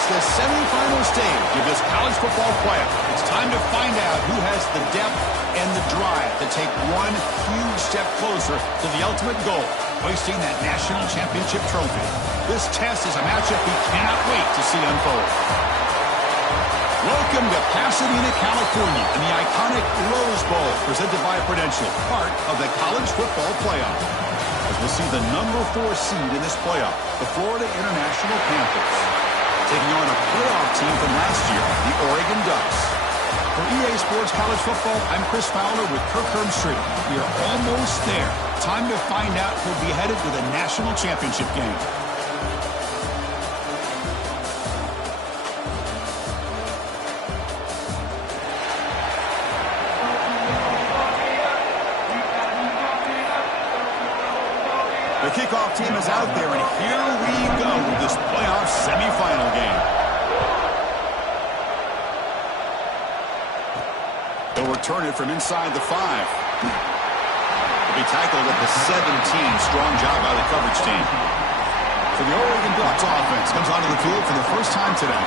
It's the semifinal stage of this college football playoff. It's time to find out who has the depth and the drive to take one huge step closer to the ultimate goal, hoisting that national championship trophy. This test is a matchup we cannot wait to see unfold. Welcome to Pasadena, California, and the iconic Rose Bowl, presented by Prudential, part of the college football playoff. As we'll see the number 4 seed in this playoff, the Florida International Panthers, taking on a playoff team from last year, the Oregon Ducks. For EA Sports College Football, I'm Chris Fowler with Kirk Herbstreit. We are almost there. Time to find out who'll be headed to the national championship game. The kickoff team is out there, and here we go with this playoff semifinal game. They'll return it from inside the 5. They'll be tackled at the 17. Strong job by the coverage team. So the Oregon Ducks offense comes onto the field for the first time today.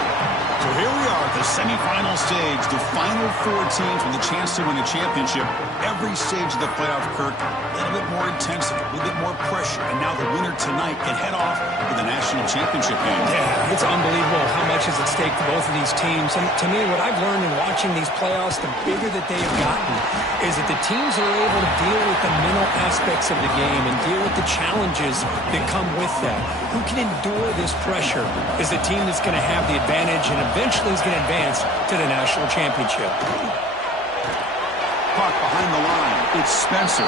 So here we are at the semifinal stage, the final 4 teams with a chance to win a championship. Every stage of the playoff, Kirk, a little bit more intensity, a little bit more pressure, and now the winner tonight can head off to the national championship game. Yeah, it's unbelievable how much is at stake for both of these teams. And to me, what I've learned in watching these playoffs, the bigger that they have gotten, is that the teams are able to deal with the mental aspects of the game and deal with the challenges that come with that. Who can endure this pressure is the team that's going to have the advantage and eventually is going to advance to the national championship. Puck behind the line. It's Spencer.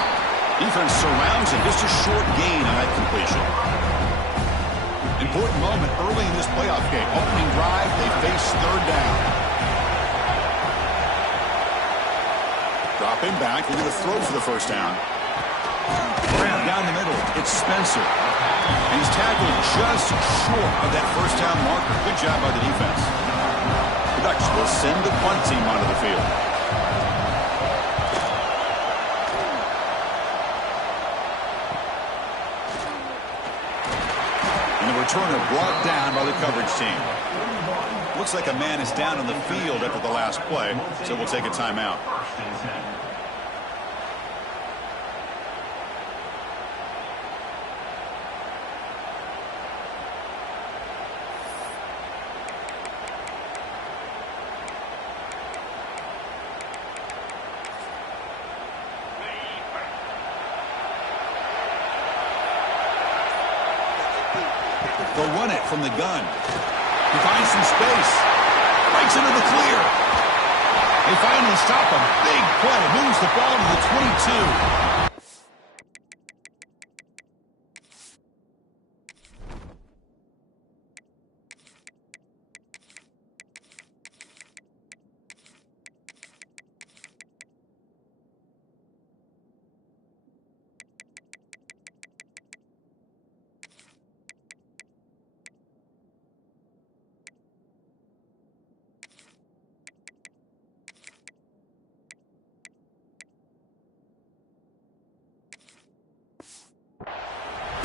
Defense surrounds him. Just a short gain on that completion. Important moment early in this playoff game. Opening drive, they face third down. Dropping back. They're going to throw for the first down. Down the middle. It's Spencer. And he's tackled just short of that first down marker. Good job by the defense. The Ducks will send the punt team onto the field. And the returner brought down by the coverage team. Looks like a man is down on the field after the last play, so we'll take a timeout. They'll run it from the gun. He finds some space. Breaks into the clear. They finally stop him. Big play. Moves the ball to the 22.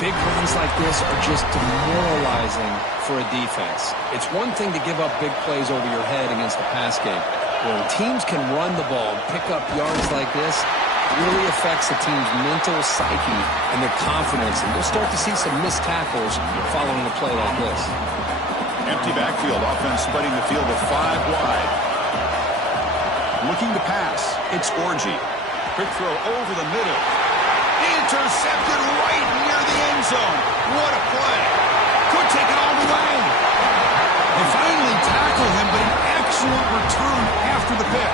Big runs like this are just demoralizing for a defense. It's one thing to give up big plays over your head against the pass game. When teams can run the ball and pick up yards like this, it really affects the team's mental psyche and their confidence. And we'll start to see some missed tackles following a play like this. Empty backfield. Offense spreading the field with 5 wide. Looking to pass. It's Orgy. Quick throw over the middle. Intercepted right near the end zone. What a play. Could take it all the way. They finally tackle him, but an excellent return after the pick.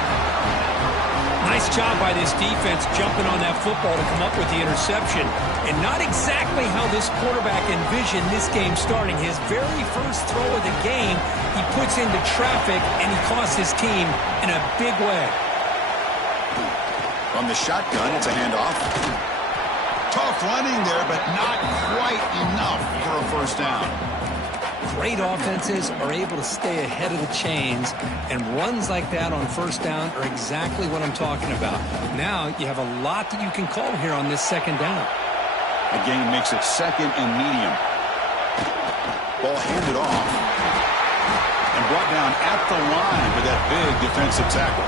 Nice job by this defense jumping on that football to come up with the interception. And not exactly how this quarterback envisioned this game starting. His very first throw of the game, he puts into traffic, and he costs his team in a big way. From the shotgun, it's a handoff. Tough running there, but not quite enough for a first down. Great offenses are able to stay ahead of the chains, and runs like that on first down are exactly what I'm talking about. Now you have a lot that you can call here on this second down. The game makes it second and medium. Ball handed off. brought down at the line with that big defensive tackle.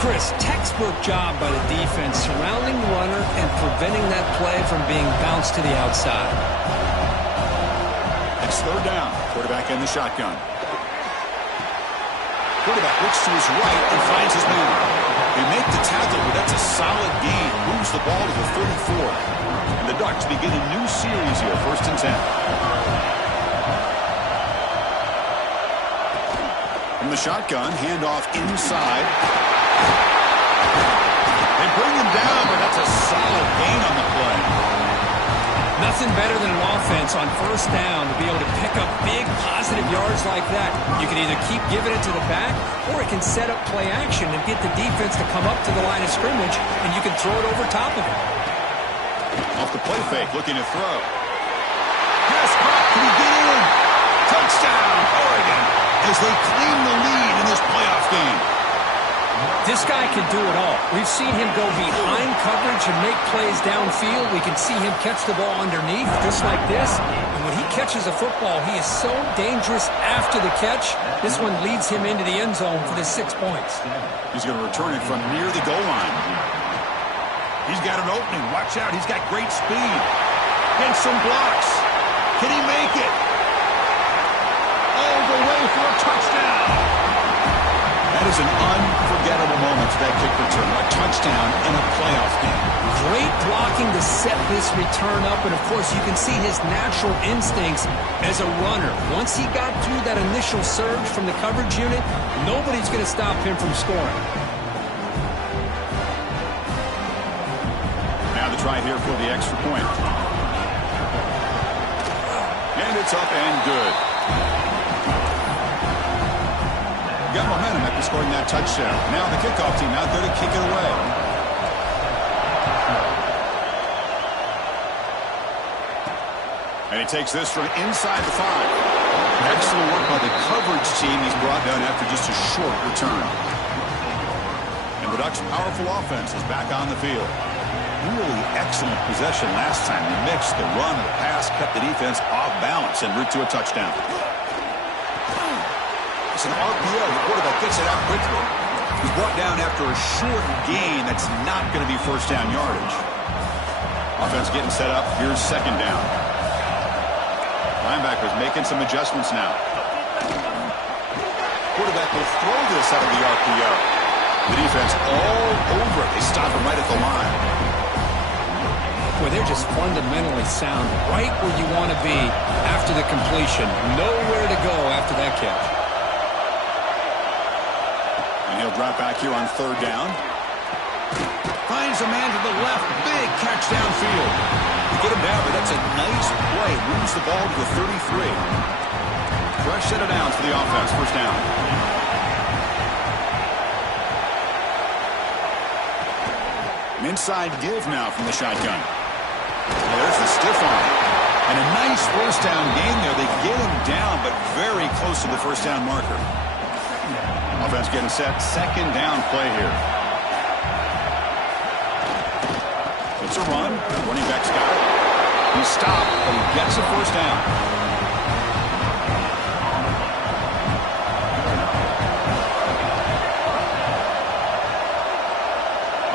Chris, textbook job by the defense surrounding the runner and preventing that play from being bounced to the outside. It's third down. Quarterback in the shotgun. Quarterback looks to his right and finds his man. They make the tackle, but that's a solid gain. Moves the ball to the 34. And the Ducks begin a new series here, 1st and 10. From the shotgun, handoff inside. They bring him down, but that's a solid gain on the play. Nothing better than an offense on 1st down to be able to pick up big positive yards like that. You can either keep giving it to the back, or it can set up play action and get the defense to come up to the line of scrimmage, and you can throw it over top of it. Off the play fake, looking to throw. Pass caught, can he get in? Touchdown, Oregon, as they claim the lead in this playoff game. This guy can do it all. We've seen him go behind coverage and make plays downfield. We can see him catch the ball underneath, just like this. And when he catches a football, he is so dangerous after the catch. This one leads him into the end zone for the 6 points. He's going to return it from near the goal line. He's got an opening. Watch out. He's got great speed. Gets some blocks. Can he make it? All the way for a touchdown. That is an unforgettable moment for that kick return. A touchdown in a playoff game. Great blocking to set this return up, and of course you can see his natural instincts as a runner. Once he got through that initial surge from the coverage unit, nobody's going to stop him from scoring. Now the try here for the extra point. And it's up and good. Got momentum after scoring that touchdown. Now the kickoff team out there to kick it away. And he takes this from inside the 5. Excellent work by the coverage team. He's brought down after just a short return. And the Ducks' powerful offense is back on the field. Really excellent possession last time. They mixed the run and the pass, kept the defense off balance en route to a touchdown. It's an RPO. The quarterback gets it out quickly. He's brought down after a short gain. That's not going to be 1st down yardage. Offense getting set up. Here's 2nd down. Linebackers making some adjustments now. Quarterback will throw this out of the RPO. The defense all over it. They stop him right at the line. Boy, they're just fundamentally sound. Right where you want to be after the completion. Nowhere to go after that catch. And he'll drop back here on 3rd down. Finds a man to the left. Big catch downfield. They get him down, but that's a nice play. Moves the ball to the 33. Fresh set of downs for the offense. 1st down. An inside give now from the shotgun. Well, there's the stiff arm. And a nice 1st down gain there. They get him down, but very close to the 1st down marker. Offense getting set. 2nd down play here. It's a run. Running back's got it. He's stopped, but he gets a 1st down.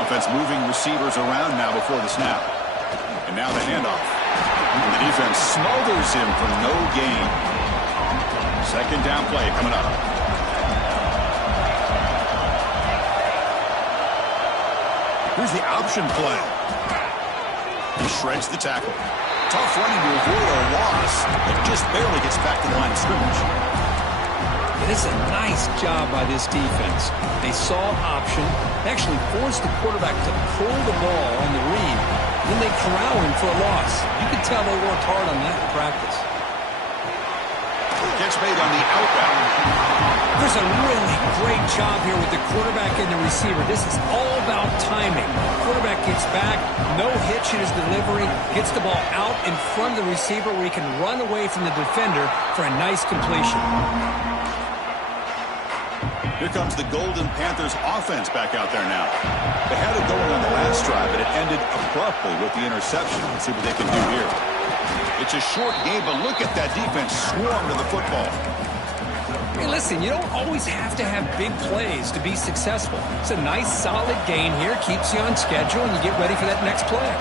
Offense moving receivers around now before the snap. And now the handoff. And the defense smothers him for no gain. 2nd down play coming up. Here's the option play. He shreds the tackle. Tough running to avoid a loss. It just barely gets back to the line of scrimmage. It is a nice job by this defense. They saw option, actually forced the quarterback to pull the ball on the read. Then they corral him for a loss. You can tell they worked hard on that in practice. Catch made on the outbound. There's a really great job here with the quarterback and the receiver. This is all about timing. Quarterback gets back, no hitch in his delivery, gets the ball out in front of the receiver where he can run away from the defender for a nice completion. Here comes the Golden Panthers offense back out there now. They had it going on the last drive, but it ended abruptly with the interception. Let's see what they can do here. It's a short game, but look at that defense swarm to the football. Hey, listen, you don't always have to have big plays to be successful. It's a nice, solid gain here. Keeps you on schedule, and you get ready for that next play.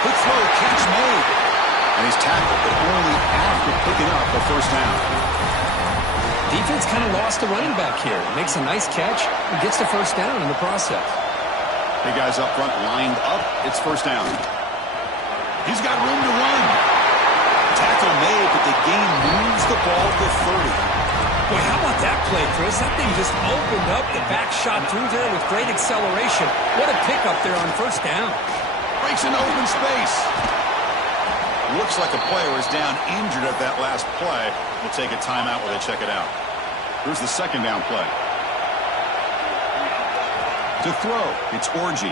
Good throw, catch made. And he's tackled, but only after picking up the first down. Defense kind of lost the running back here. Makes a nice catch and gets the first down in the process. Big guys up front lined up. It's first down. He's got room to run. Tackle made, but the gain moves the ball to 30. Boy, how about that play, Chris? That thing just opened up. The back shot through there with great acceleration. What a pickup there on first down. Breaks into open space. Looks like a player is down injured at that last play. We'll take a timeout while they check it out. Here's the second down play. To throw, it's Orgy.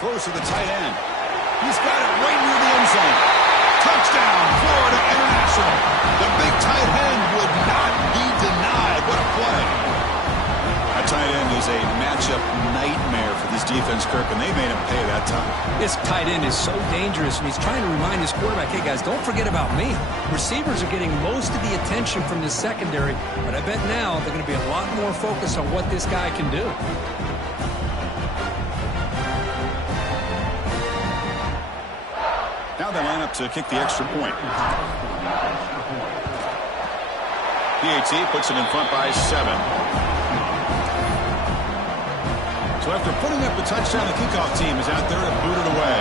Throws to the tight end. He's got it right near the end zone. Touchdown, Florida International. The big tight end would not be denied. What a play. That tight end is a matchup nightmare for this defense, Kirk, and they made him pay that time. This tight end is so dangerous, and he's trying to remind his quarterback, hey, guys, don't forget about me. Receivers are getting most of the attention from this secondary, but I bet now they're going to be a lot more focused on what this guy can do. Now they line up to kick the extra point. PAT puts it in front by 7. So after putting up a touchdown, the kickoff team is out there to boot it away.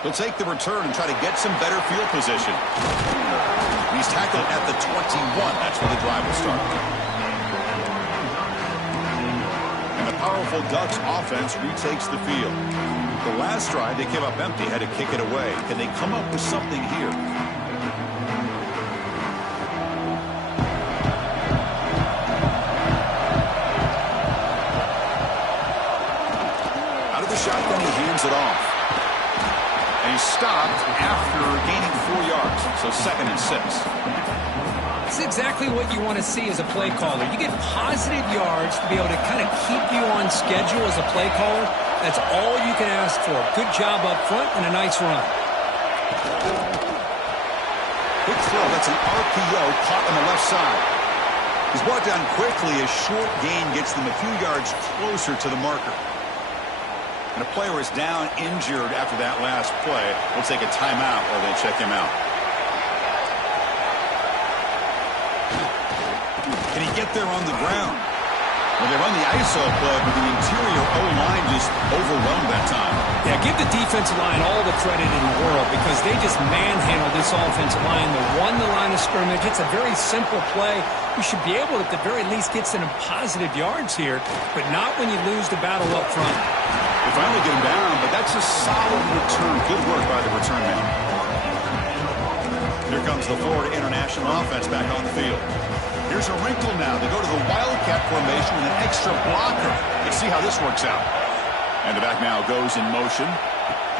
They'll take the return and try to get some better field position. He's tackled at the 21. That's where the drive will start. And the powerful Ducks offense retakes the field. The last drive, they came up empty, had to kick it away. Can they come up with something here? Shotgun, he hands it off. And he's stopped after gaining 4 yards. So 2nd and 6. It's exactly what you want to see as a play caller. You get positive yards to be able to kind of keep you on schedule as a play caller. That's all you can ask for. Good job up front and a nice run. Quick throw. That's an RPO caught on the left side. He's brought down quickly. A short gain gets them a few yards closer to the marker. And a player is down injured after that last play. We'll take a timeout while they check him out. Can he get there on the ground? Well, they run the ISO play, but the interior O-line just overwhelmed that time. Yeah, give the defensive line all the credit in the world because they just manhandled this offensive line. They won the line of scrimmage. It's a very simple play. You should be able to, at the very least, get some positive yards here, but not when you lose the battle up front. They finally get him down, but that's a solid return. Good work by the return man. Here comes the Florida International offense back on the field. Here's a wrinkle now. They go to the Wildcat formation with an extra blocker. Let's see how this works out. And the back now goes in motion.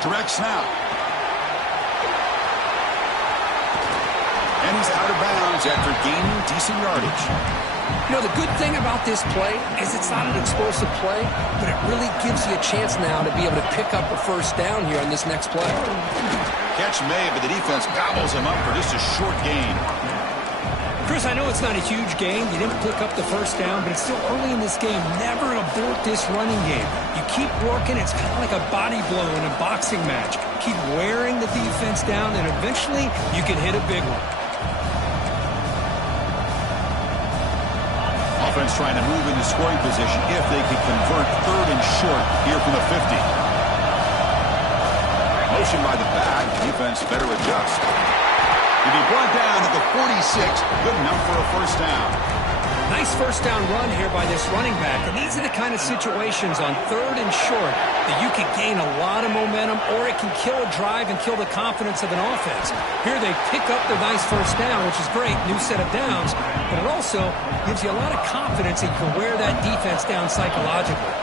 Direct snap. And he's out of bounds after gaining decent yardage. You know, the good thing about this play is it's not an explosive play, but it really gives you a chance now to be able to pick up a first down here on this next play. Catch made, but the defense gobbles him up for just a short gain. Chris, I know it's not a huge gain. You didn't pick up the first down, but it's still early in this game. Never abort this running game. You keep working. It's kind of like a body blow in a boxing match. Keep wearing the defense down, and eventually you can hit a big one. Offense trying to move into scoring position if they can convert 3rd and short here from the 50. Motion by the back. Defense better adjust. To be brought down at the 46, good enough for a first down. Nice first down run here by this running back. And these are the kind of situations on 3rd and short that you can gain a lot of momentum, or it can kill a drive and kill the confidence of an offense. Here they pick up their nice first down, which is great, new set of downs, but it also gives you a lot of confidence that you can wear that defense down psychologically.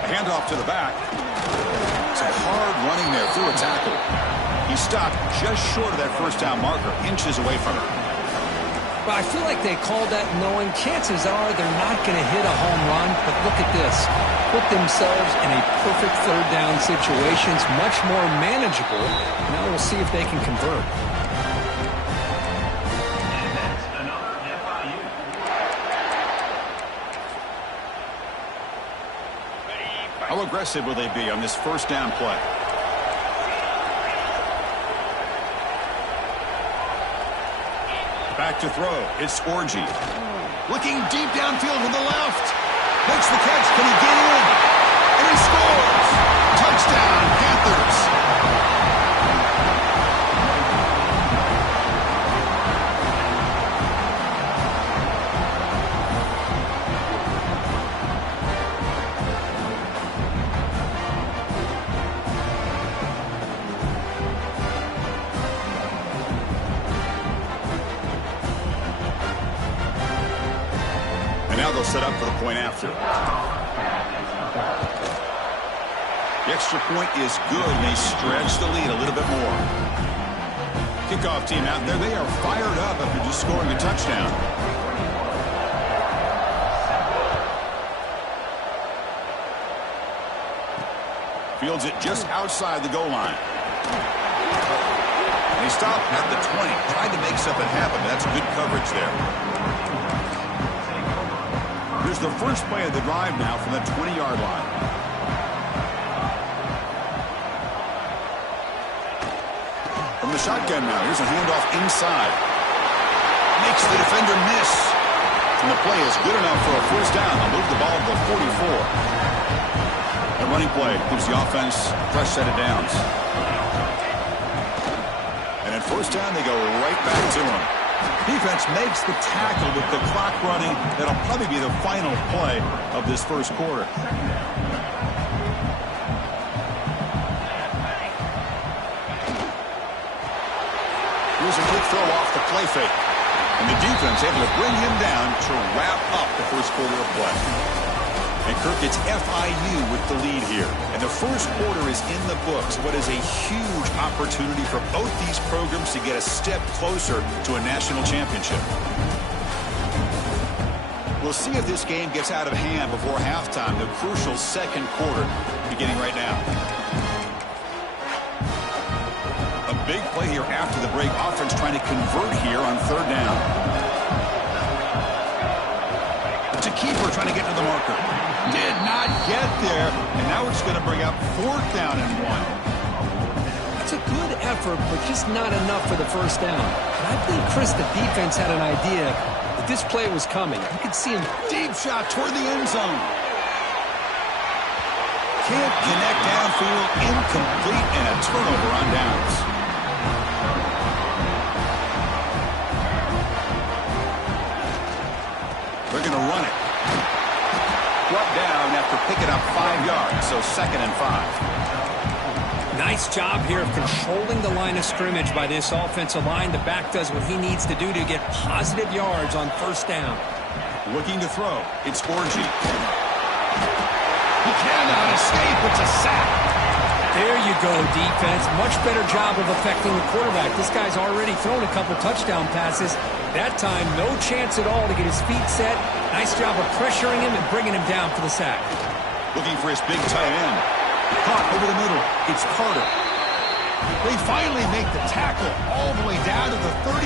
A handoff to the back. Some hard running there through a tackle. He stopped just short of that first down marker, inches away from it. Well, I feel like they called that knowing chances are they're not going to hit a home run, but look at this. put themselves in a perfect third down situations, much more manageable. Now we'll see if they can convert. How aggressive will they be on this first down play? Back to throw. It's Orgy. Looking deep downfield to the left. Makes the catch. Can he get in? And he scores. Touchdown, Panthers. Set up for the point after. The extra point is good, and they stretch the lead a little bit more. Kickoff team out there. They are fired up after just scoring a touchdown. Fields it just outside the goal line. And he stopped at the 20. Tried to make something happen, but that's good coverage there. Here's the first play of the drive now from the 20-yard line. From the shotgun now, here's a handoff inside. Makes the defender miss. And the play is good enough for a first down. They'll move the ball to the 44. A running play gives the offense a fresh set of downs. And at first down, they go right back to him. Defense makes the tackle with the clock running. That'll probably be the final play of this first quarter. Here's a quick throw off the play fake. And the defense able to bring him down to wrap up the first quarter of play. And Kirk, it's FIU with the lead here. And the first quarter is in the books. What is a huge opportunity for both these programs to get a step closer to a national championship. We'll see if this game gets out of hand before halftime, the crucial second quarter beginning right now. A big play here after the break. Offense trying to convert here on third down. To keeper trying to get to the marker. Did not get there, and now it's going to bring up fourth down and 1. It's a good effort, but just not enough for the first down. And I think, Chris, the defense had an idea that this play was coming. You could see him. Deep shot toward the end zone. Can't connect downfield, incomplete, and a turnover on downs. They're going to run it. Brought down after picking up 5 yards, so 2nd and 5. Nice job here of controlling the line of scrimmage by this offensive line. The back does what he needs to do to get positive yards on first down. Looking to throw. It's Orgy. He cannot escape. It's a sack. There you go, defense. Much better job of affecting the quarterback. This guy's already thrown a couple touchdown passes. That time, no chance at all to get his feet set. Nice job of pressuring him and bringing him down for the sack. Looking for his big tight end. Caught over the middle. It's Carter. They finally make the tackle all the way down to the 32.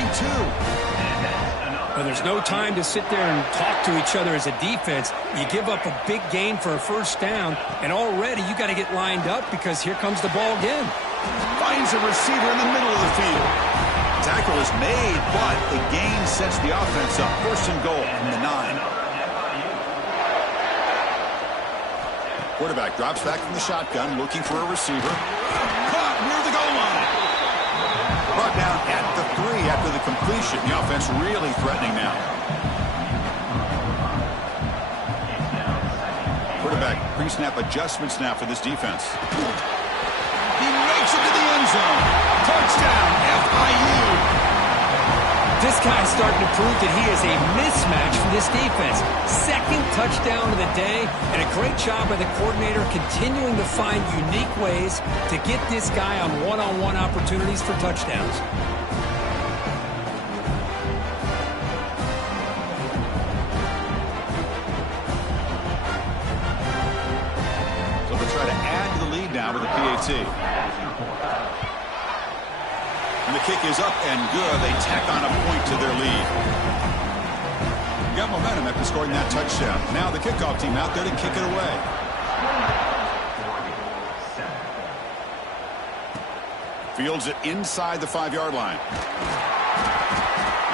Well, there's no time to sit there and talk to each other as a defense. You give up a big gain for a first down, and already you got to get lined up because here comes the ball again. Finds a receiver in the middle of the field. Tackle is made, but the gain sets the offense up. First and goal from the 9. Quarterback drops back from the shotgun, looking for a receiver. Caught near the goal line. Brought down at the 3 after the completion. The offense really threatening now. Quarterback pre-snap adjustments now for this defense. He makes it to the end zone. Touchdown, FIU. This guy's starting to prove that he is a mismatch for this defense. Second touchdown of the day, and a great job by the coordinator continuing to find unique ways to get this guy on one-on-one opportunities for touchdowns. now with a PAT. And the kick is up and good. They tack on a point to their lead. Got momentum after scoring that touchdown. Now the kickoff team out there to kick it away. Fields it inside the 5-yard line.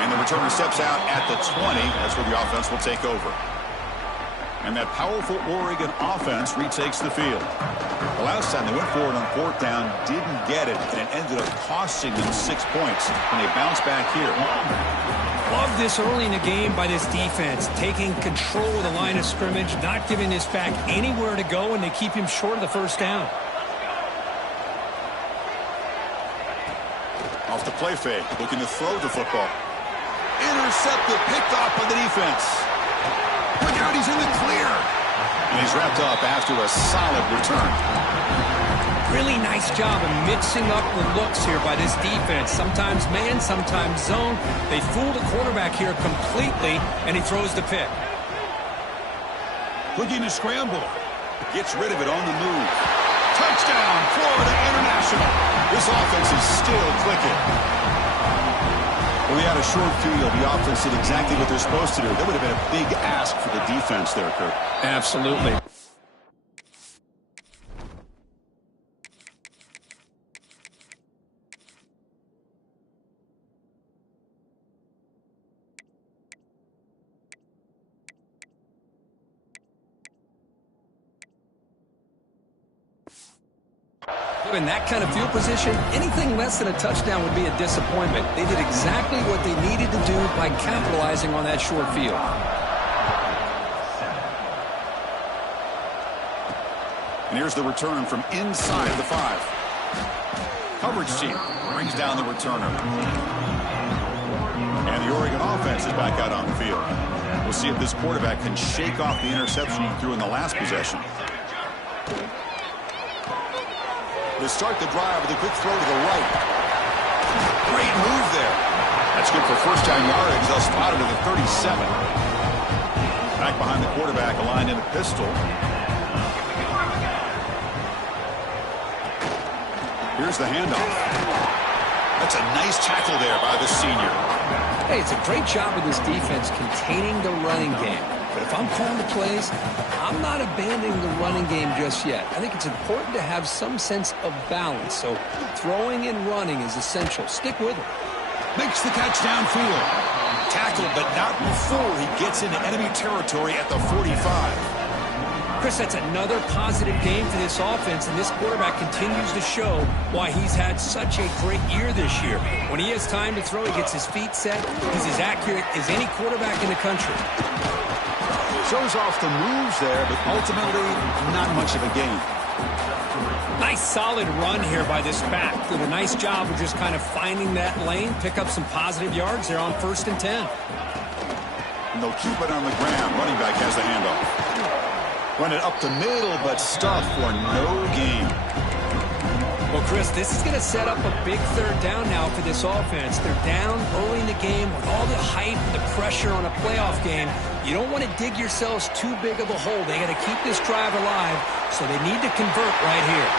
And the returner steps out at the 20. That's where the offense will take over. And that powerful Oregon offense retakes the field. The last time they went for it on 4th down, didn't get it, and it ended up costing them 6 points. And they bounce back here. Love this early in the game by this defense, taking control of the line of scrimmage, not giving this back anywhere to go, and they keep him short of the 1st down. Off the play fake, looking to throw the football. Intercepted, picked off by the defense. Look out, he's in the clear. And he's wrapped up after a solid return. Really nice job of mixing up the looks here by this defense. Sometimes man, sometimes zone. They fool the quarterback here completely, and he throws the pick. Looking to scramble. Gets rid of it on the move. Touchdown, Florida International. This offense is still clicking. Well, we had a short field. The offense did exactly what they're supposed to do. That would have been a big ask for the defense there, Kurt. Absolutely. In that kind of field position, anything less than a touchdown would be a disappointment. They did exactly what they needed to do by capitalizing on that short field. And here's the return from inside the 5. Coverage team brings down the returner. And the Oregon offense is back out on the field. We'll see if this quarterback can shake off the interception he threw in the last possession. To start the drive with a quick throw to the right. Great move there. That's good for 1st down yardage. They'll spot it at the 37. Back behind the quarterback, aligned in a pistol. Here's the handoff. That's a nice tackle there by the senior. Hey, it's a great job of this defense containing the running game. But if I'm calling the plays, I'm not abandoning the running game just yet. I think it's important to have some sense of balance. So throwing and running is essential. Stick with it. Makes the catch downfield. Tackled, but not before he gets into enemy territory at the 45. Chris, that's another positive game for this offense, and this quarterback continues to show why he's had such a great year this year. When he has time to throw, he gets his feet set. He's as accurate as any quarterback in the country. Shows off the moves there, but ultimately not much of a gain. Nice solid run here by this back. Did a nice job of just kind of finding that lane, pick up some positive yards there on 1st and 10. And they'll keep it on the ground. Running back has the handoff. Run it up the middle, but stuffed for no gain. Well, Chris, this is going to set up a big 3rd down now for this offense. They're down early in the game with all the hype and the pressure on a playoff game. You don't want to dig yourselves too big of a hole. They got to keep this drive alive, so they need to convert right here.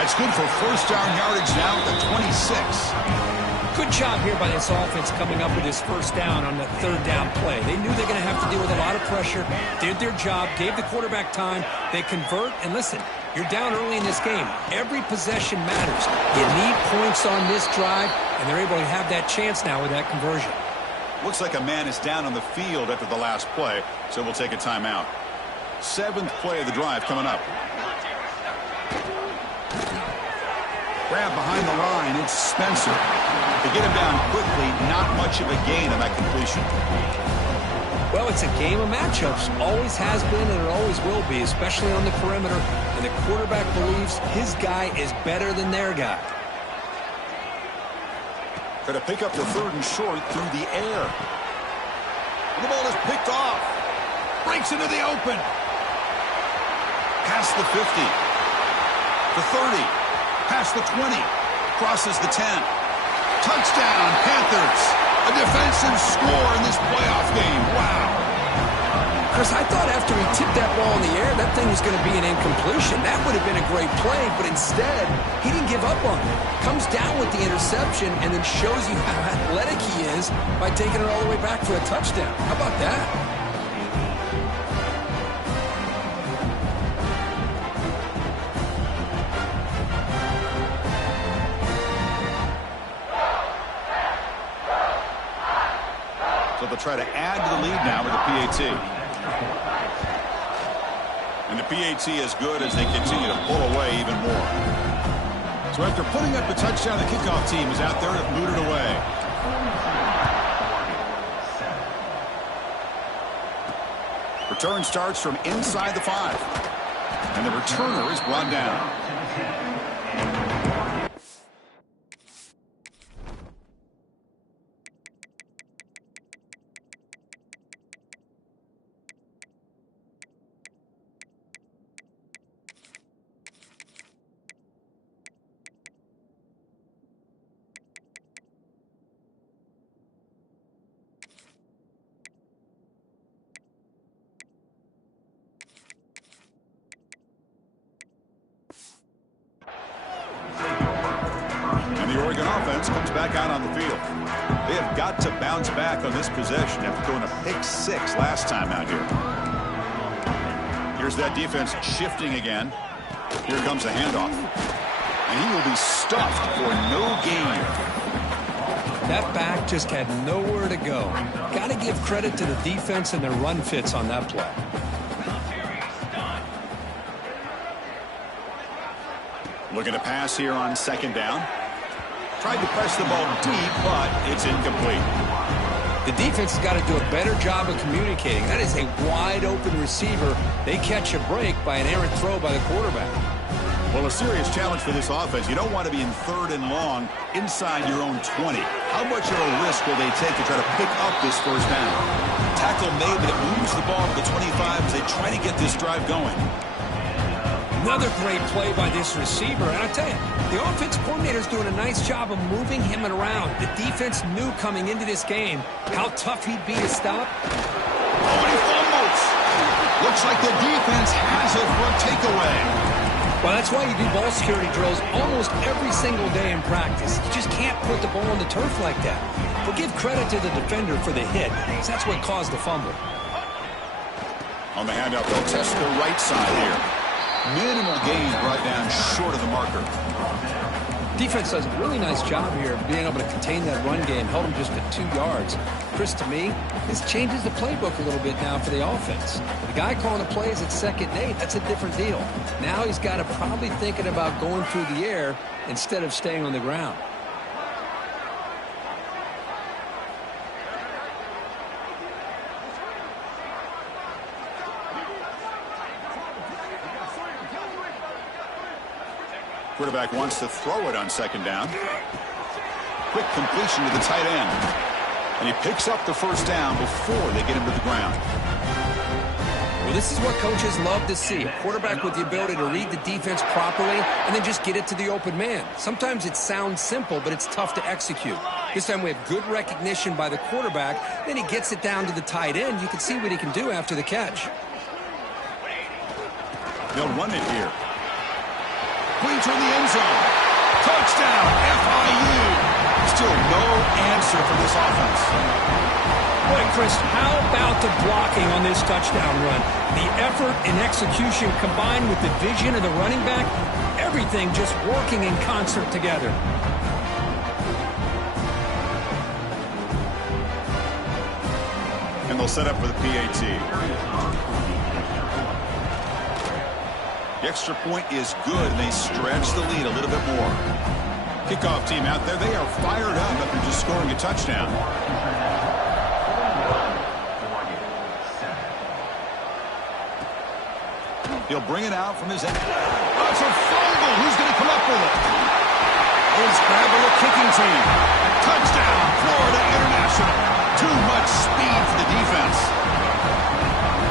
That's good for 1st down yardage now at the 26. Good job here by this offense coming up with this 1st down on the 3rd down play. They knew they're going to have to deal with a lot of pressure, did their job, gave the quarterback time. They convert, and listen, you're down early in this game. Every possession matters. You need points on this drive, and they're able to have that chance now with that conversion. Looks like a man is down on the field after the last play, so we'll take a timeout. 7th play of the drive coming up. Grab behind the line, it's Spencer. To get him down quickly, not much of a gain on that completion. Well, it's a game of matchups. Always has been and it always will be, especially on the perimeter. And the quarterback believes his guy is better than their guy. Try to pick up the 3rd and short through the air. And the ball is picked off. Breaks into the open. Past the 50. The 30. Past the 20. Crosses the 10. Touchdown, Panthers. A defensive score in this playoff game. Wow. Chris, I thought after he tipped that ball in the air, that thing was going to be an incompletion. That would have been a great play, but instead, he didn't give up on it. Comes down with the interception and then shows you how athletic he is by taking it all the way back for a touchdown. How about that? So they'll try to add to the lead now with the PAT. And the PAT is good as they continue to pull away even more. So after putting up the touchdown, the kickoff team is out there to boot it away. Return starts from inside the 5. And the returner is brought down. The Oregon offense comes back out on the field. They have got to bounce back on this possession after throwing a pick 6 last time out here. Here's that defense shifting again. Here comes a handoff. And he will be stuffed for no gain. That back just had nowhere to go. Got to give credit to the defense and their run fits on that play. Looking to pass here on second down. Tried to press the ball deep, but it's incomplete. The defense has got to do a better job of communicating. That is a wide-open receiver. They catch a break by an errant throw by the quarterback. Well, a serious challenge for this offense. You don't want to be in 3rd and long inside your own 20. How much of a risk will they take to try to pick up this first down? Tackle made, but it moves the ball to the 25 as they try to get this drive going. Another great play by this receiver. And I tell you, the offense coordinator's doing a nice job of moving him around. The defense knew coming into this game how tough he'd be to stop. Oh, and he fumbles. Looks like the defense has it for a takeaway. Well, that's why you do ball security drills almost every single day in practice. You just can't put the ball on the turf like that. But give credit to the defender for the hit, because that's what caused the fumble. On the handoff, they'll test the right side here. Minimal gain brought down short of the marker. Defense does a really nice job here of being able to contain that run game, held them just at 2 yards. Chris, to me, this changes the playbook a little bit now for the offense. The guy calling the plays at 2nd and 8, that's a different deal. Now he's got to probably thinking about going through the air instead of staying on the ground. Quarterback wants to throw it on second down. Quick completion to the tight end. And he picks up the first down before they get him to the ground. Well, this is what coaches love to see. A quarterback with the ability to read the defense properly and then just get it to the open man. Sometimes it sounds simple, but it's tough to execute. This time we have good recognition by the quarterback. Then he gets it down to the tight end. You can see what he can do after the catch. They'll run it here. Pointer in the end zone. Touchdown, FIU. Still no answer for this offense. Boy, Chris, how about the blocking on this touchdown run? The effort and execution combined with the vision of the running back, everything just working in concert together. And they'll set up for the PAT. The extra point is good, and they stretch the lead a little bit more. Kickoff team out there, they are fired up after just scoring a touchdown. He'll bring it out from his end. Oh, it's a fumble. Who's going to come up with it? It's Babylon kicking team. Touchdown, Florida International. Too much speed for the defense.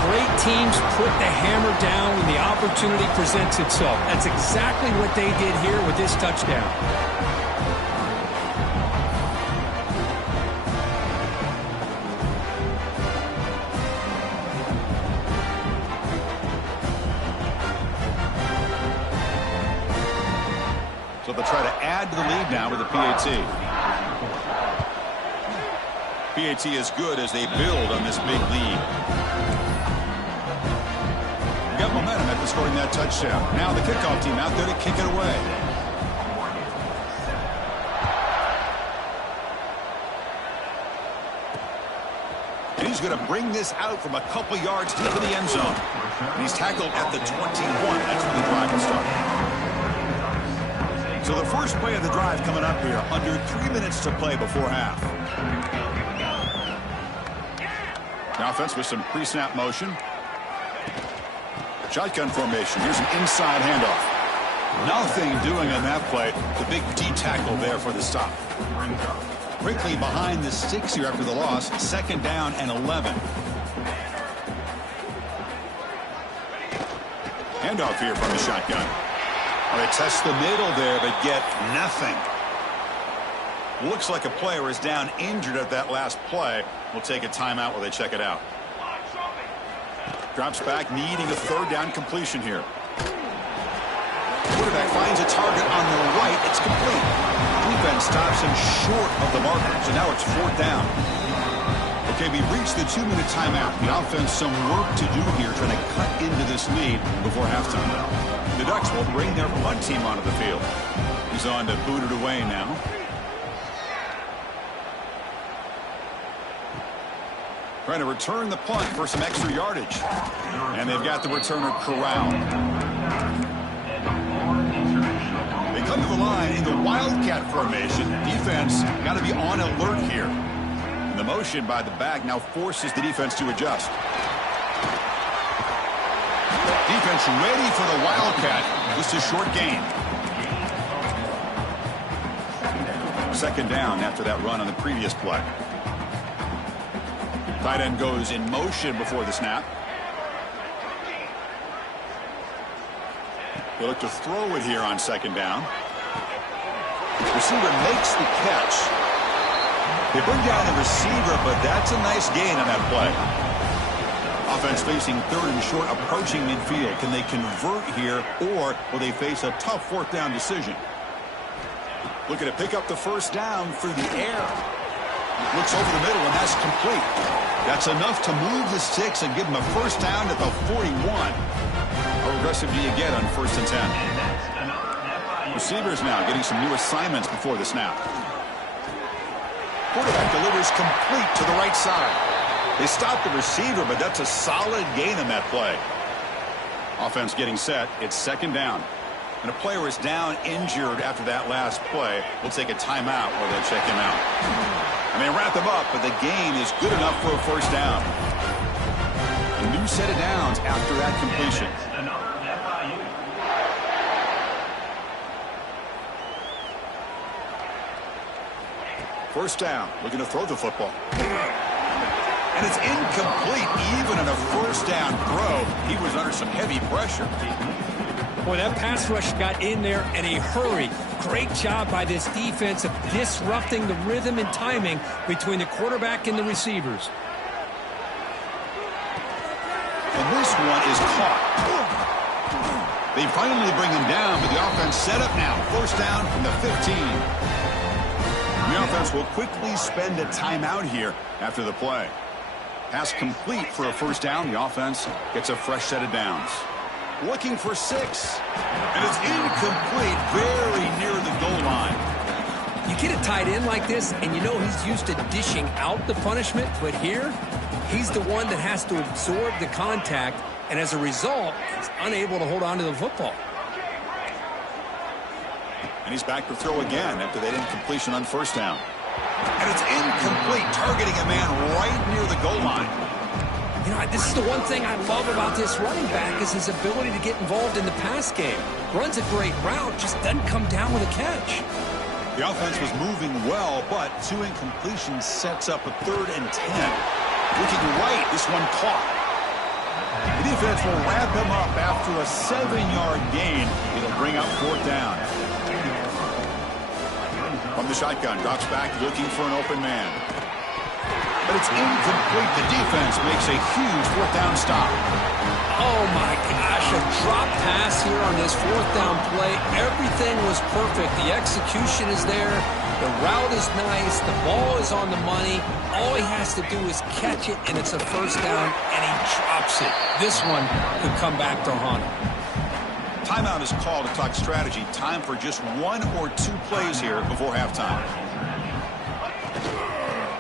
Great teams put the hammer down when the opportunity presents itself. That's exactly what they did here with this touchdown. So they'll try to add to the lead now with the PAT. PAT is good as they build on this big lead. Got momentum after scoring that touchdown. Now the kickoff team out there to kick it away. And he's going to bring this out from a couple yards deep in the end zone. And he's tackled at the 21. That's when the drive will start. So the first play of the drive coming up here. Under 3 minutes to play before half. The offense with some pre-snap motion. Shotgun formation. Here's an inside handoff. Nothing doing on that play. The big D tackle there for the stop. Quickly behind the sticks here after the loss. 2nd down and 11. Handoff here from the shotgun. Well, they test the middle there, but get nothing. Looks like a player is down injured at that last play. We'll take a timeout while they check it out. Drops back, needing a 3rd down completion here. Quarterback finds a target on the right. It's complete. Defense stops him short of the marker. So now it's 4th down. Okay, we reached the 2-minute timeout. The offense some work to do here, trying to cut into this lead before halftime. The Ducks will bring their punt team onto the field. He's on to boot it away now. Trying to return the punt for some extra yardage. And they've got the returner corralled. They come to the line in the Wildcat formation. Defense got to be on alert here. And the motion by the back now forces the defense to adjust. Defense ready for the Wildcat. Just a short gain. 2nd down after that run on the previous play. Tight end goes in motion before the snap. They look to throw it here on 2nd down. Receiver makes the catch. They bring down the receiver, but that's a nice gain on that play. Offense facing 3rd and short, approaching midfield. Can they convert here, or will they face a tough 4th down decision? Looking to pick up the 1st down through the air. Looks over the middle, and that's complete. That's enough to move the sticks and give them a 1st down at the 41. How aggressive do you get on 1st and 10? Receivers now getting some new assignments before the snap. Quarterback delivers complete to the right side. They stop the receiver, but that's a solid gain on that play. Offense getting set. It's 2nd down. And a player is down injured after that last play. We'll take a timeout while they check him out. And they wrap him up, but the gain is good enough for a 1st down. A new set of downs after that completion. First down, looking to throw the football. And it's incomplete, even on a 1st down throw. He was under some heavy pressure. Boy, that pass rush got in there in a hurry. Great job by this defense of disrupting the rhythm and timing between the quarterback and the receivers. And this one is caught. They finally bring him down, but the offense set up now. 1st down from the 15. The offense will quickly spend a timeout here after the play. Pass complete for a 1st down. The offense gets a fresh set of downs. Looking for 6. And it's incomplete, very near the goal line. You get a tight end like this, and you know he's used to dishing out the punishment, but here, he's the one that has to absorb the contact, and as a result, he's unable to hold on to the football. And he's back to throw again after that incompletion on 1st down. And it's incomplete, targeting a man right near the goal line. You know, this is the one thing I love about this running back is his ability to get involved in the pass game. Runs a great route, just doesn't come down with a catch. The offense was moving well, but 2 incompletions sets up a 3rd and 10. Looking right, this one caught. The defense will wrap him up after a 7-yard gain. It'll bring up 4th down. From the shotgun, drops back looking for an open man. But it's incomplete. The defense makes a huge 4th down stop. Oh, my gosh, a drop pass here on this fourth down play. Everything was perfect. The execution is there. The route is nice. The ball is on the money. All he has to do is catch it, and it's a first down, and he drops it. This one could come back to haunt him. Timeout is called to talk strategy. Time for just 1 or 2 plays here before halftime.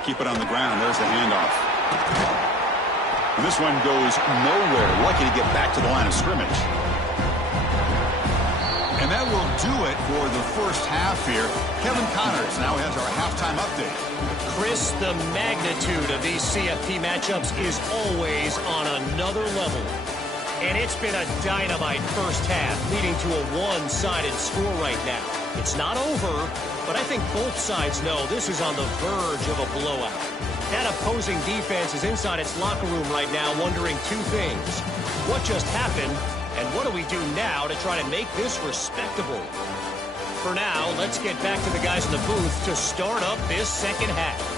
Keep it on the ground. There's the handoff. And this one goes nowhere. Lucky to get back to the line of scrimmage. And that will do it for the first half here. Kevin Connors now has our halftime update. Chris, the magnitude of these CFP matchups is always on another level. And it's been a dynamite first half, leading to a one-sided score right now. It's not over, but I think both sides know this is on the verge of a blowout. That opposing defense is inside its locker room right now wondering 2 things. What just happened, and what do we do now to try to make this respectable? For now, let's get back to the guys in the booth to start up this second half.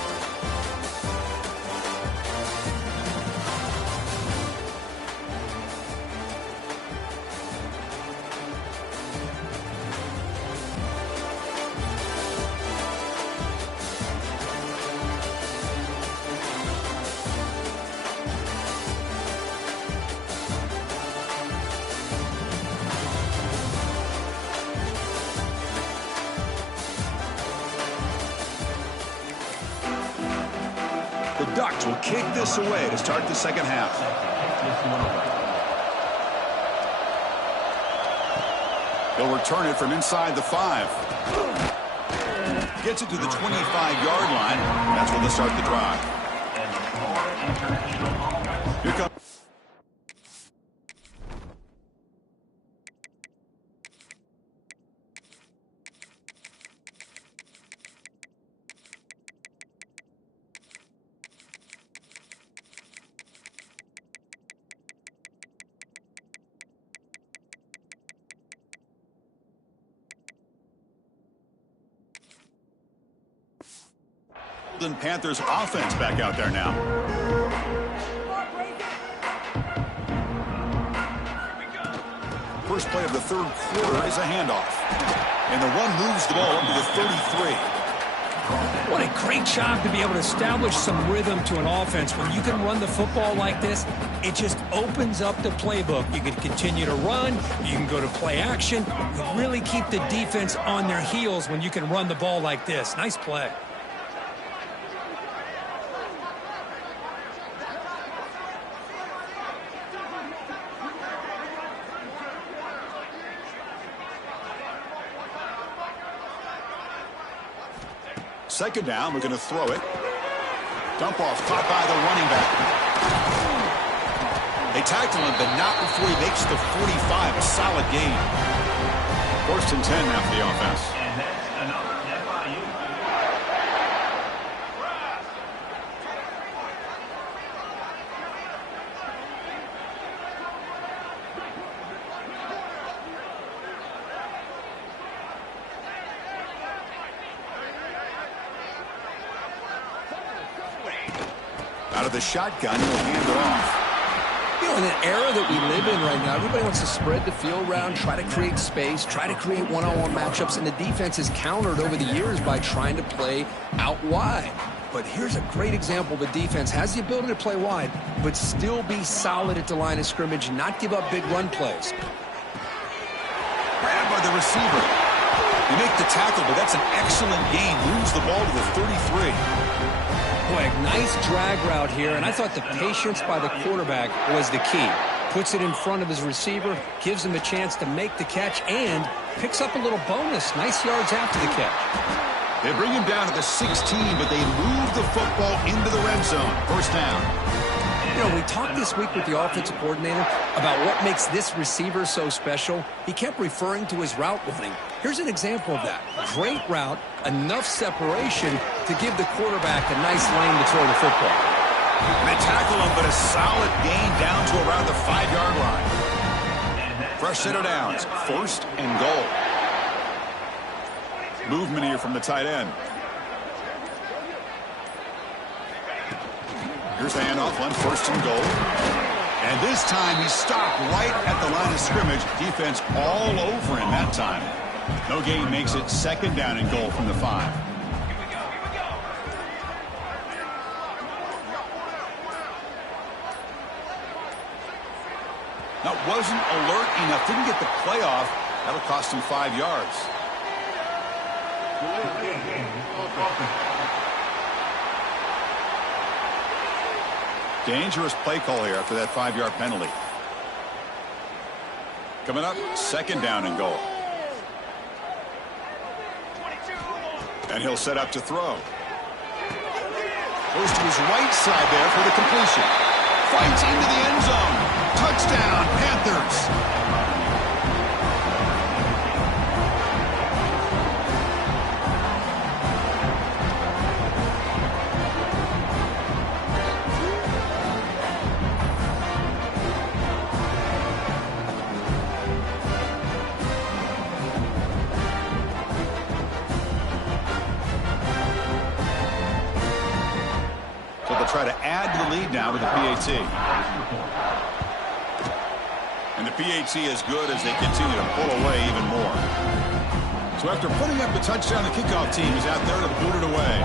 The Ducks will kick this away to start the second half. They'll return it from inside the 5. Gets it to the 25-yard line. That's where they'll start the drive. Here comes. Panthers offense back out there now. First play of the third quarter is a handoff. And the one moves the ball up to the 33. What a great job to be able to establish some rhythm to an offense. When you can run the football like this, it just opens up the playbook. You can continue to run. You can go to play action. You really keep the defense on their heels when you can run the ball like this. Nice play. Second down, we're going to throw it. Dump off, caught by the running back. They tackle him, but not before he makes the 45, a solid gain. First and 10 now for the offense. Out of the shotgun, he'll hand it off. You know, in an era that we live in right now, everybody wants to spread the field around, try to create space, try to create one-on-one matchups, and the defense has countered over the years by trying to play out wide. But here's a great example. The defense has the ability to play wide, but still be solid at the line of scrimmage and not give up big run plays. Grabbed by the receiver. They make the tackle, but that's an excellent gain. Moves the ball to the 33. Boy, a nice drag route here, and I thought the patience by the quarterback was the key. Puts it in front of his receiver, gives him a chance to make the catch, and picks up a little bonus. Nice yards after the catch. They bring him down to the 16, but they move the football into the red zone. First down. You know, we talked this week with the offensive coordinator about what makes this receiver so special. He kept referring to his route running. Here's an example of that. Great route, enough separation to give the quarterback a nice lane to throw the football. They tackle him, but a solid gain down to around the 5-yard line. Fresh set of downs, first and goal. Movement here from the tight end. Here's the handoff, one first and goal. And this time he stopped right at the line of scrimmage. Defense all over him that time. No gain makes it 2nd down and goal from the 5. That wasn't alert enough. Didn't get the play off. That'll cost him 5 yards. Dangerous play call here after that 5-yard penalty. Coming up, 2nd down and goal. And he'll set up to throw. Goes to his right side there for the completion. Fights into the end zone. Touchdown, Panthers. Try to add to the lead now with the PAT. And the PAT is good as they continue to pull away even more. So after putting up the touchdown, the kickoff team is out there to boot it away.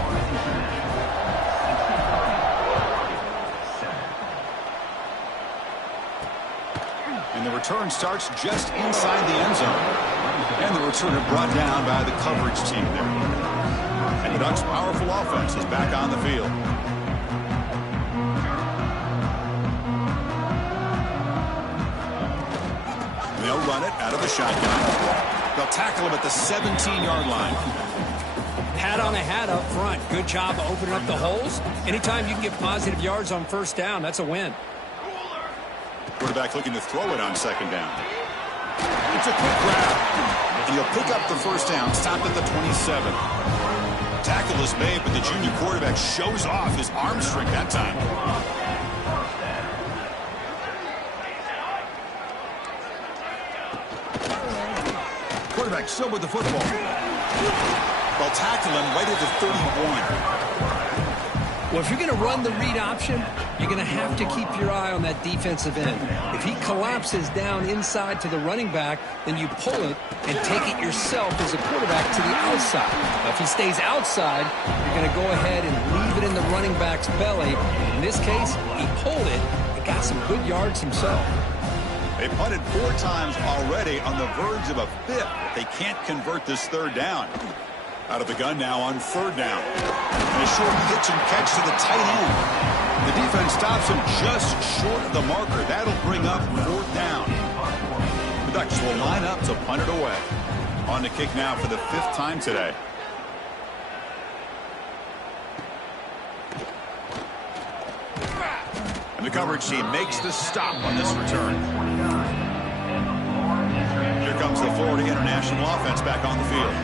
And the return starts just inside the end zone. And the returner brought down by the coverage team there. And the Ducks' powerful offense is back on the field. They'll run it out of the shotgun. They'll tackle him at the 17-yard line. Hat on a hat up front. Good job opening up the holes. Anytime you can get positive yards on 1st down, that's a win. Quarterback looking to throw it on 2nd down. It's a quick grab. And he'll pick up the 1st down. Stop at the 27. Tackle is made, but the junior quarterback shows off his arm strength that time. Quarterback still with the football. They'll tackle him right at the 31. Well, if you're going to run the read option, you're going to have to keep your eye on that defensive end. If he collapses down inside to the running back, then you pull it and take it yourself as a quarterback to the outside. Now, if he stays outside, you're going to go ahead and leave it in the running back's belly. In this case, he pulled it and got some good yards himself. They punted 4 times already, on the verge of a 5th. They can't convert this 3rd down. Out of the gun now on 3rd down. And a short hitch and catch to the tight end. The defense stops him just short of the marker. That'll bring up 4th down. The Ducks will line up to punt it away. On the kick now for the 5th time today. And the coverage team makes the stop on this return. Here comes the Florida International offense back on the field.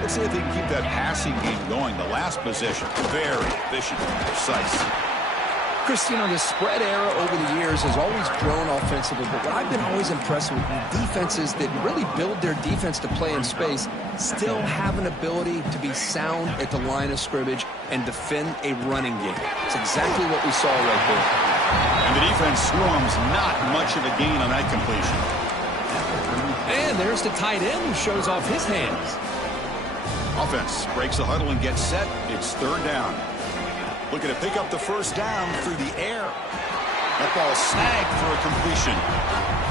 Let's see if they can keep that passing game going. The last possession, very efficient and precise. Chris, you know, the spread era over the years has always grown offensively, but what I've been always impressed with defenses that really build their defense to play in space still have an ability to be sound at the line of scrimmage and defend a running game. It's exactly what we saw right there. And the defense swarms, not much of a gain on that completion. And there's the tight end who shows off his hands. Offense breaks the huddle and gets set. It's 3rd down. Looking to pick up the 1st down through the air. That ball snagged for a completion.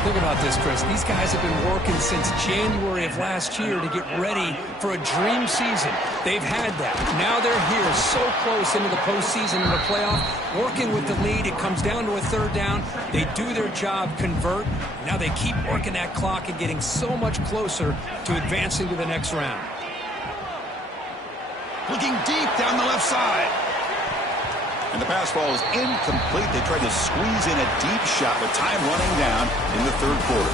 Think about this, Chris. These guys have been working since January of last year to get ready for a dream season. They've had that. Now they're here so close into the postseason and the playoff, working with the lead. It comes down to a 3rd down. They do their job, convert. Now they keep working that clock and getting so much closer to advancing to the next round. Looking deep down the left side. And the pass ball is incomplete. They tried to squeeze in a deep shot with time running down in the 3rd quarter.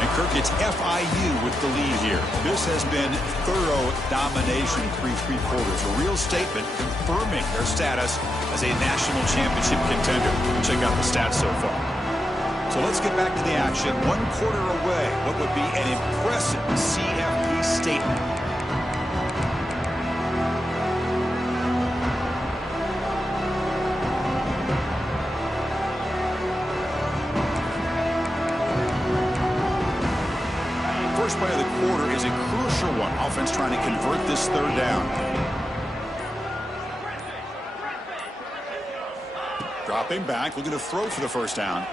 And Kirk gets FIU with the lead here. This has been thorough domination through 3 quarters. A real statement confirming their status as a national championship contender. Check out the stats so far. So let's get back to the action. 1 quarter away. What would be an impressive CFP statement. trying to convert this third down. Dropping back, looking to throw for the first down.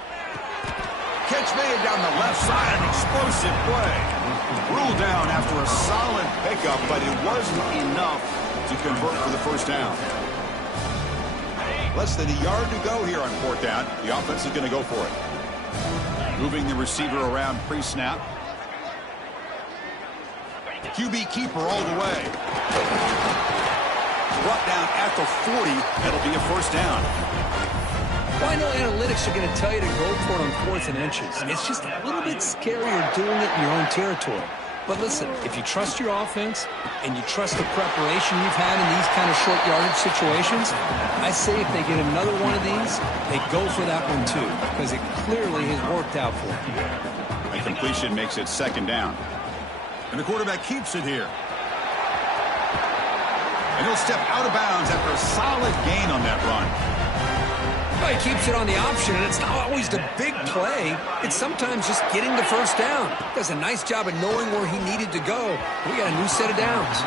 Catch made down the left side, an explosive play. Ruled down after a solid pickup, but it wasn't enough to convert for the first down. Less than a yard to go here on fourth down. The offense is going to go for it. Moving the receiver around pre-snap. QB keeper all the way. Brought down at the 40. That'll be a first down. Well, I know analytics are going to tell you to go for it on 4th and inches. It's just a little bit scarier doing it in your own territory. But listen, if you trust your offense and you trust the preparation you've had in these kind of short yardage situations, I say if they get another one of these, they go for that one too, because it clearly has worked out for them. A completion makes it second down. And the quarterback keeps it here. And he'll step out of bounds after a solid gain on that run. Well, he keeps it on the option, and it's not always the big play. It's sometimes just getting the first down. Does a nice job of knowing where he needed to go. We got a new set of downs.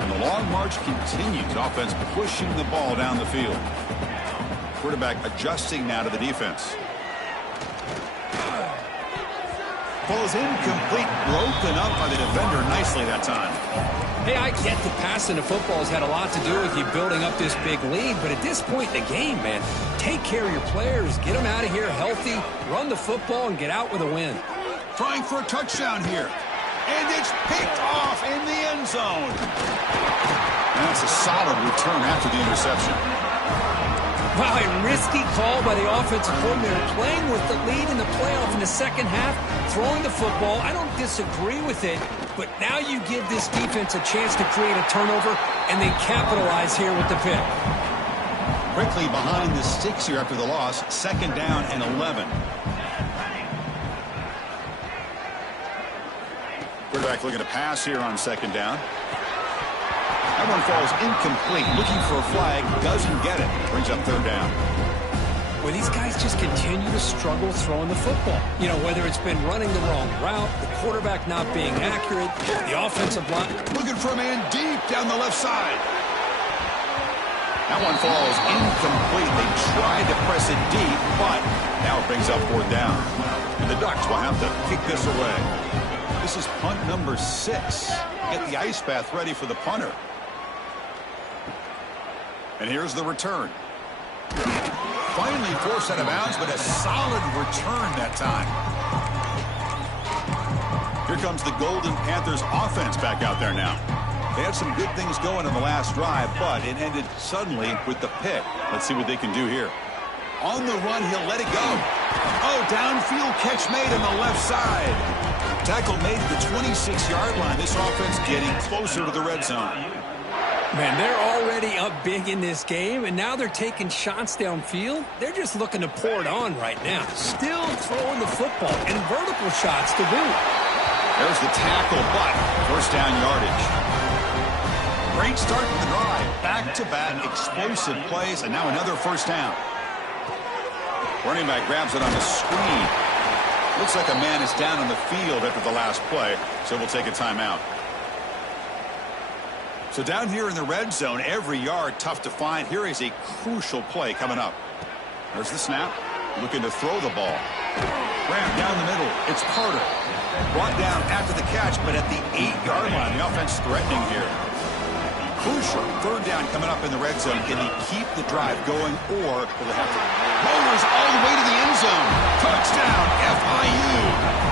And the long march continues. Offense pushing the ball down the field. Quarterback adjusting now to the defense. Ball is incomplete, broken up by the defender nicely that time. Hey, I get that passing the football has had a lot to do with you building up this big lead, but at this point in the game, man, take care of your players, get them out of here healthy, run the football, and get out with a win. Trying for a touchdown here. And it's picked off in the end zone. That's a solid return after the interception. Wow, a risky call by the offensive coordinator, playing with the lead in the playoff in the second half, throwing the football. I don't disagree with it, but now you give this defense a chance to create a turnover, and they capitalize here with the pick. Quickly behind the sticks here after the loss, second down and 11. Quarterback looking to pass here on second down. That one falls incomplete. Looking for a flag. Doesn't get it. Brings up third down. Well, these guys just continue to struggle throwing the football. You know, whether it's been running the wrong route, the quarterback not being accurate, the offensive line. Looking for a man deep down the left side. That one falls incomplete. They tried to press it deep, but now it brings up fourth down. And the Ducks will have to kick this away. This is punt number 6. Get the ice bath ready for the punter. And here's the return. Finally forced out of bounds, but a solid return that time. Here comes the Golden Panthers offense back out there now. They had some good things going on the last drive, but it ended suddenly with the pick. Let's see what they can do here. On the run, he'll let it go. Oh, downfield catch made on the left side. Tackle made at the 26-yard line. This offense getting closer to the red zone. Man, they're already up big in this game, and now they're taking shots downfield. They're just looking to pour it on right now. Still throwing the football, and vertical shots to boot. There's the tackle, but first down yardage. Great start to the drive. Back-to-back explosive plays, and now another first down. Running back grabs it on the screen. Looks like a man is down on the field after the last play, so we'll take a timeout. So down here in the red zone, every yard tough to find. Here is a crucial play coming up. There's the snap. Looking to throw the ball. Ram down the middle. It's Carter. Brought down after the catch, but at the 8-yard line. The offense threatening here. Crucial third down coming up in the red zone. Can he keep the drive going, or will they have to? Bowlers all the way to the end zone. Touchdown, FIU.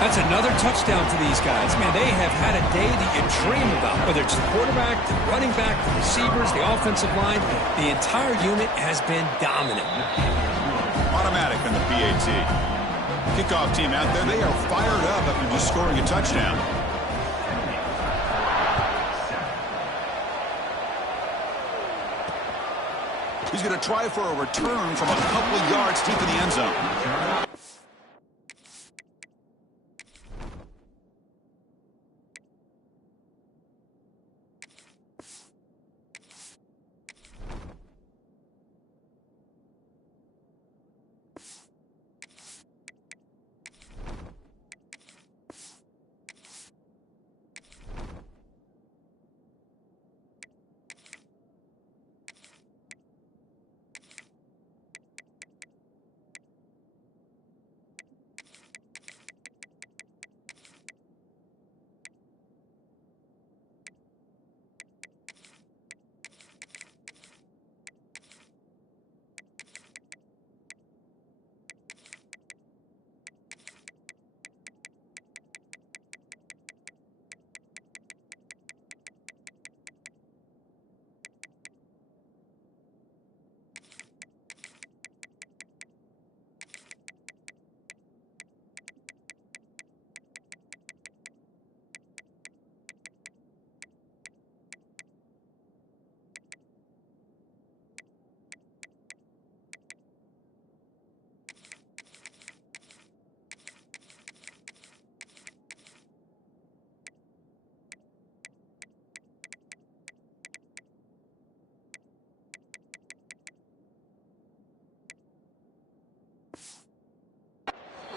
That's another touchdown for these guys. Man, they have had a day that you dream about. Whether it's the quarterback, the running back, the receivers, the offensive line, the entire unit has been dominant. Automatic on the PAT. Kickoff team out there, they are fired up after just scoring a touchdown. He's going to try for a return from a couple of yards deep in the end zone.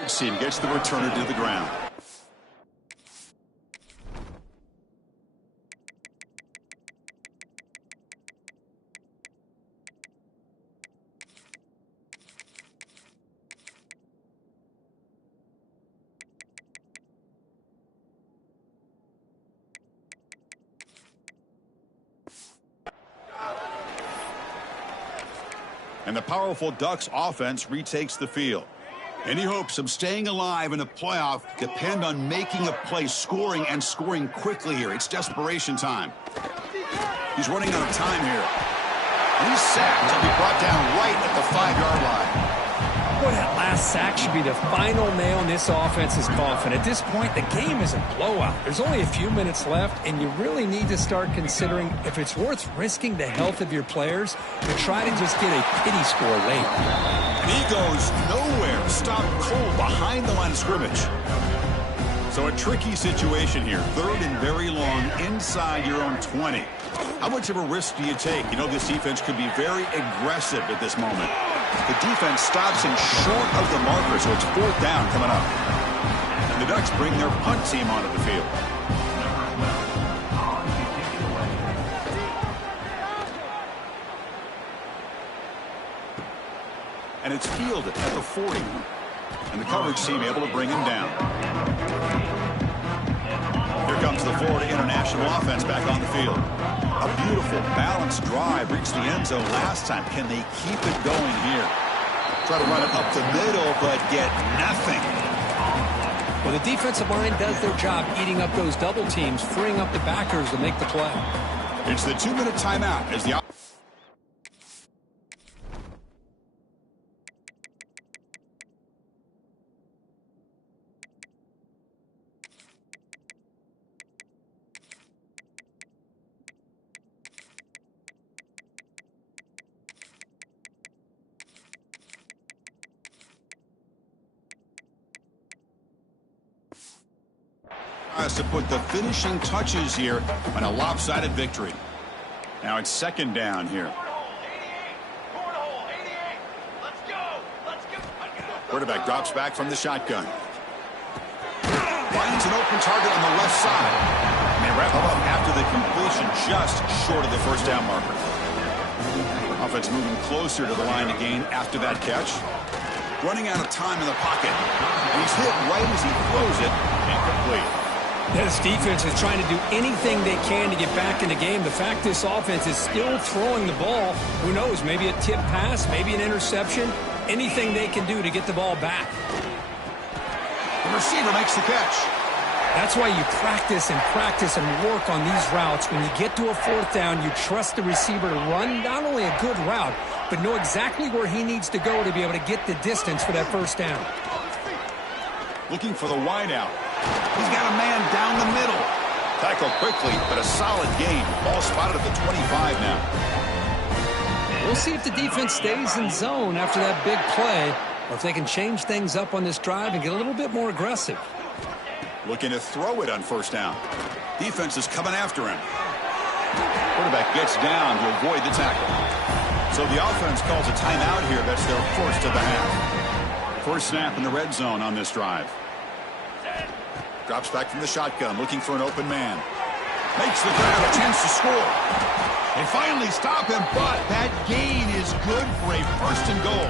Team gets the returner to the ground. And the powerful Ducks offense retakes the field. Any hopes of staying alive in a playoff depend on making a play, scoring, and scoring quickly here. It's desperation time. He's running out of time here. And he's sacked. He'll be brought down right at the 5-yard line. Boy, that last sack should be the final nail in this offense's coffin. At this point, the game is a blowout. There's only a few minutes left, and you really need to start considering if it's worth risking the health of your players to try to just get a pity score late. And he goes nowhere. Stopped cold behind the line of scrimmage. So a tricky situation here. 3rd and very long inside your own 20. How much of a risk do you take? You know, this defense could be very aggressive at this moment. The defense stops him short of the marker, so it's 4th down coming up. And the Ducks bring their punt team onto the field. And it's fielded at the 40. And the coverage team able to bring him down. Here comes the Florida International offense back on the field. A beautiful, balanced drive reached the end zone last time. Can they keep it going here? Try to run it up the middle, but get nothing. Well, the defensive line does their job eating up those double teams, freeing up the backers to make the play. It's the 2-minute timeout as the has to put the finishing touches here on a lopsided victory. Now it's 2nd down here. Quarterback drops back from the shotgun. Finds an open target on the left side. And they wrap him up after the completion, just short of the 1st down marker. Offense moving closer to the line to gain after that catch. Running out of time in the pocket. And he's hit right as he throws it. Incomplete. This defense is trying to do anything they can to get back in the game. The fact this offense is still throwing the ball, who knows, maybe a tip pass, maybe an interception, anything they can do to get the ball back. The receiver makes the catch. That's why you practice and work on these routes. When you get to a 4th down, you trust the receiver to run not only a good route, but know exactly where he needs to go to be able to get the distance for that 1st down. Looking for the wideout. He's got a man down the middle. Tackled quickly, but a solid gain. Ball spotted at the 25 now. We'll see if the defense stays in zone after that big play, or if they can change things up on this drive and get a little bit more aggressive. Looking to throw it on 1st down. Defense is coming after him. Quarterback gets down to avoid the tackle. So the offense calls a timeout here. That's their 1st of the half. 1st snap in the red zone on this drive. Drops back from the shotgun, looking for an open man. Makes the grab, a chance to score. They finally stop him, but that gain is good for a 1st and goal.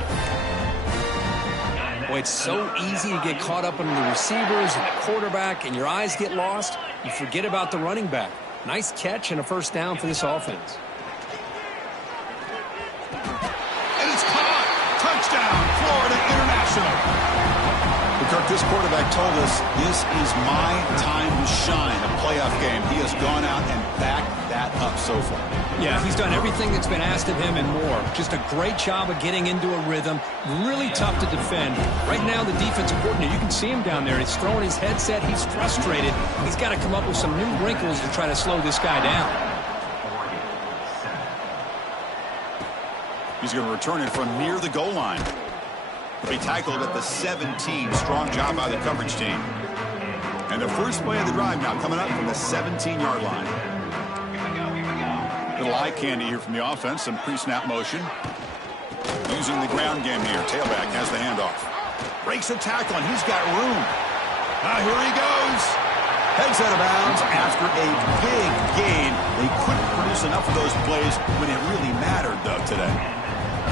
Boy, it's so easy to get caught up on the receivers and the quarterback, and your eyes get lost. You forget about the running back. Nice catch and a 1st down for this offense. And it's caught. Touchdown, Florida International. Kirk, this quarterback told us this is my time to shine, a playoff game. He has gone out and backed that up so far. Yeah, he's done everything that's been asked of him and more. Just a great job of getting into a rhythm. Really tough to defend. Right now, the defensive coordinator, you can see him down there. He's throwing his headset. He's frustrated. He's got to come up with some new wrinkles to try to slow this guy down. He's going to return it from near the goal line. He tackled at the 17. Strong job by the coverage team. And the first play of the drive now coming up from the 17-yard line. Little eye candy here from the offense. Some pre-snap motion. Using the ground game here. Tailback has the handoff. Breaks a tackle, and he's got room. Here he goes. Heads out of bounds after a big gain. They couldn't produce enough of those plays when it really mattered, though, today.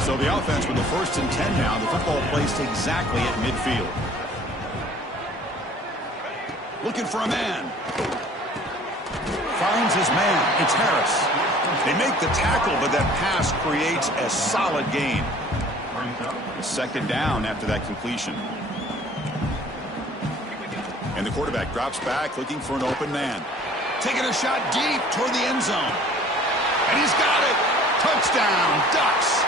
So the offense with the 1st and 10 now. The football placed exactly at midfield. Looking for a man. Finds his man. It's Harris. They make the tackle, but that pass creates a solid gain. A 2nd down after that completion. And the quarterback drops back looking for an open man. Taking a shot deep toward the end zone. And he's got it. Touchdown, Ducks.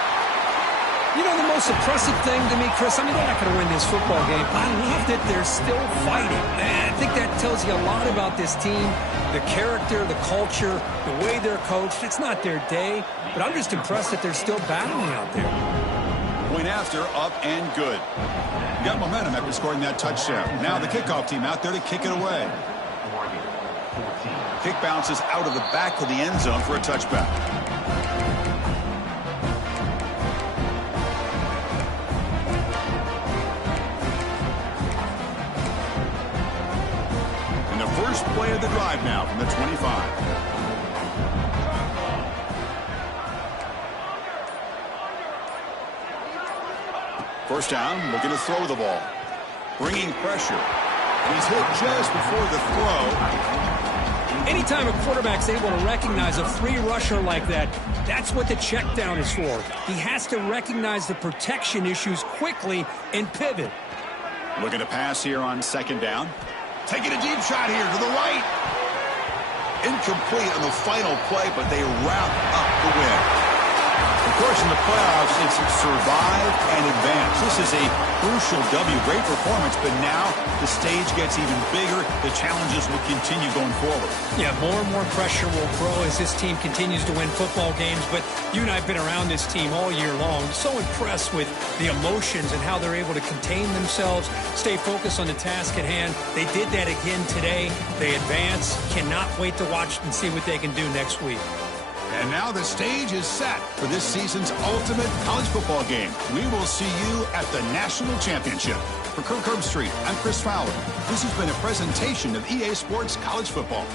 You know, the most impressive thing to me, Chris, I mean, they're not going to win this football game. I love that they're still fighting. And I think that tells you a lot about this team, the character, the culture, the way they're coached. It's not their day, but I'm just impressed that they're still battling out there. Point after, up and good. Got momentum after scoring that touchdown. Now the kickoff team out there to kick it away. Kick bounces out of the back of the end zone for a touchback. And the first play of the drive now from the 25. First down, looking to throw the ball. Bringing pressure. He's hit just before the throw. Anytime a quarterback's able to recognize a free rusher like that, that's what the check down is for. He has to recognize the protection issues quickly and pivot. Looking to pass here on 2nd down. Taking a deep shot here to the right. Incomplete on the final play, but they wrap up the win. Of course, in the playoffs, it's survive and advance. This is a crucial W. Great performance, but now the stage gets even bigger. The challenges will continue going forward. Yeah, more and more pressure will grow as this team continues to win football games. But you and I have been around this team all year long. So impressed with the emotions and how they're able to contain themselves, stay focused on the task at hand. They did that again today. They advance. Cannot wait to watch and see what they can do next week. And now the stage is set for this season's ultimate college football game. We will see you at the National Championship. For Kirk Herbstreit, I'm Chris Fowler. This has been a presentation of EA Sports College Football.